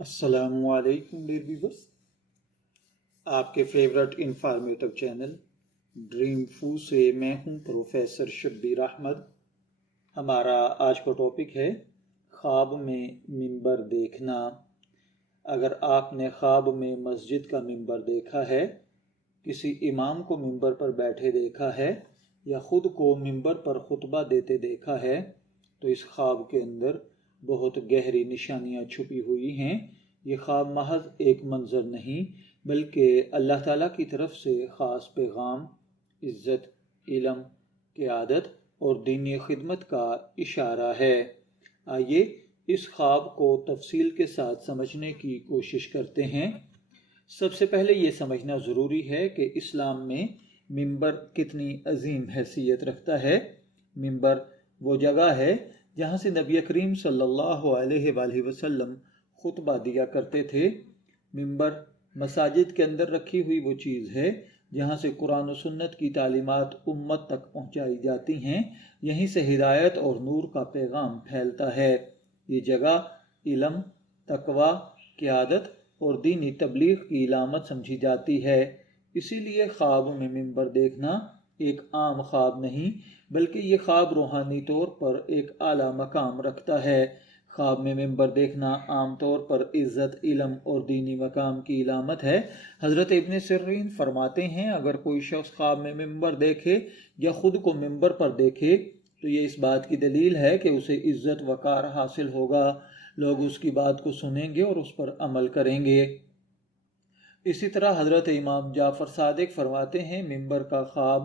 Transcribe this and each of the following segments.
السلام علیکم dear viewers, آپ کے فیورٹ انفارمیٹو چینل ڈریم فو سے میں ہوں پروفیسر شبیر احمد۔ ہمارا آج کا ٹاپک ہے خواب میں ممبر دیکھنا۔ اگر آپ نے خواب میں مسجد کا ممبر دیکھا ہے، کسی امام کو ممبر پر بیٹھے دیکھا ہے یا خود کو ممبر پر خطبہ دیتے دیکھا ہے تو اس خواب کے اندر بہت گہری نشانیاں چھپی ہوئی ہیں۔ یہ خواب محض ایک منظر نہیں بلکہ اللہ تعالیٰ کی طرف سے خاص پیغام، عزت، علم، قیادت اور دینی خدمت کا اشارہ ہے۔ آئیے اس خواب کو تفصیل کے ساتھ سمجھنے کی کوشش کرتے ہیں۔ سب سے پہلے یہ سمجھنا ضروری ہے کہ اسلام میں ممبر کتنی عظیم حیثیت رکھتا ہے۔ ممبر وہ جگہ ہے جہاں سے نبی کریم صلی اللہ علیہ وآلہ وسلم خطبہ دیا کرتے تھے۔ ممبر مساجد کے اندر رکھی ہوئی وہ چیز ہے جہاں سے قرآن و سنت کی تعلیمات امت تک پہنچائی جاتی ہیں، یہیں سے ہدایت اور نور کا پیغام پھیلتا ہے۔ یہ جگہ علم، تقوی، قیادت اور دینی تبلیغ کی علامت سمجھی جاتی ہے۔ اسی لیے خواب میں ممبر دیکھنا ایک عام خواب نہیں بلکہ یہ خواب روحانی طور پر ایک اعلیٰ مقام رکھتا ہے۔ خواب میں ممبر دیکھنا عام طور پر عزت، علم اور دینی مقام کی علامت ہے۔ حضرت ابن سیرین فرماتے ہیں، اگر کوئی شخص خواب میں ممبر دیکھے یا خود کو ممبر پر دیکھے تو یہ اس بات کی دلیل ہے کہ اسے عزت وقار حاصل ہوگا، لوگ اس کی بات کو سنیں گے اور اس پر عمل کریں گے۔ اسی طرح حضرت امام جعفر صادق فرماتے ہیں، ممبر کا خواب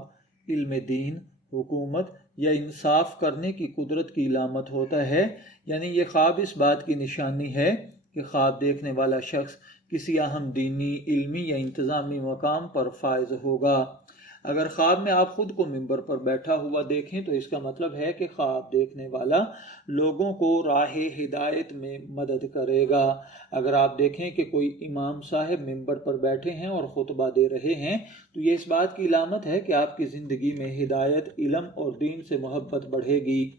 علم دین، حکومت یا انصاف کرنے کی قدرت کی علامت ہوتا ہے، یعنی یہ خواب اس بات کی نشانی ہے کہ خواب دیکھنے والا شخص کسی اہم دینی، علمی یا انتظامی مقام پر فائز ہوگا۔ اگر خواب میں آپ خود کو ممبر پر بیٹھا ہوا دیکھیں تو اس کا مطلب ہے کہ خواب دیکھنے والا لوگوں کو راہ ہدایت میں مدد کرے گا۔ اگر آپ دیکھیں کہ کوئی امام صاحب ممبر پر بیٹھے ہیں اور خطبہ دے رہے ہیں تو یہ اس بات کی علامت ہے کہ آپ کی زندگی میں ہدایت، علم اور دین سے محبت بڑھے گی۔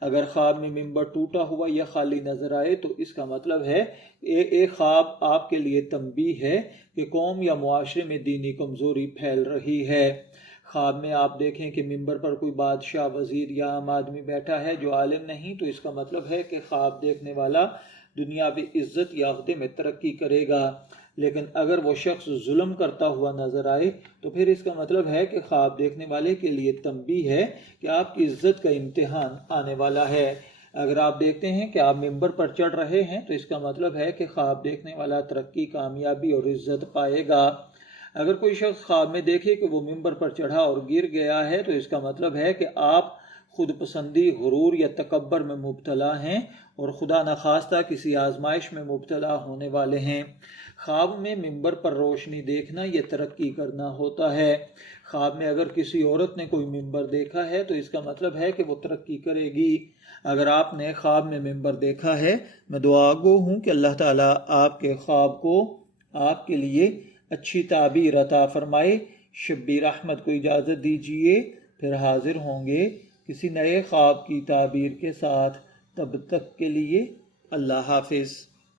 اگر خواب میں ممبر ٹوٹا ہوا یا خالی نظر آئے تو اس کا مطلب ہے ایک خواب آپ کے لیے تنبیہ ہے کہ قوم یا معاشرے میں دینی کمزوری پھیل رہی ہے۔ خواب میں آپ دیکھیں کہ ممبر پر کوئی بادشاہ، وزیر یا عام آدمی بیٹھا ہے جو عالم نہیں تو اس کا مطلب ہے کہ خواب دیکھنے والا دنیاوی عزت یا عہدے میں ترقی کرے گا۔ لیکن اگر وہ شخص ظلم کرتا ہوا نظر آئے تو پھر اس کا مطلب ہے کہ خواب دیکھنے والے کے لیے تنبیہ ہے کہ آپ کی عزت کا امتحان آنے والا ہے۔ اگر آپ دیکھتے ہیں کہ آپ ممبر پر چڑھ رہے ہیں تو اس کا مطلب ہے کہ خواب دیکھنے والا ترقی، کامیابی اور عزت پائے گا۔ اگر کوئی شخص خواب میں دیکھے کہ وہ ممبر پر چڑھا اور گر گیا ہے تو اس کا مطلب ہے کہ آپ خود پسندی، غرور یا تکبر میں مبتلا ہیں اور خدا نخواستہ کسی آزمائش میں مبتلا ہونے والے ہیں۔ خواب میں ممبر پر روشنی دیکھنا یہ ترقی کرنا ہوتا ہے۔ خواب میں اگر کسی عورت نے کوئی ممبر دیکھا ہے تو اس کا مطلب ہے کہ وہ ترقی کرے گی۔ اگر آپ نے خواب میں ممبر دیکھا ہے، میں دعا گو ہوں کہ اللہ تعالیٰ آپ کے خواب کو آپ کے لیے اچھی تعبیر عطا فرمائے۔ شبیر احمد کو اجازت دیجیے، پھر حاضر ہوں گے کسی نئے خواب کی تعبیر کے ساتھ۔ تب تک کے لیے اللہ حافظ۔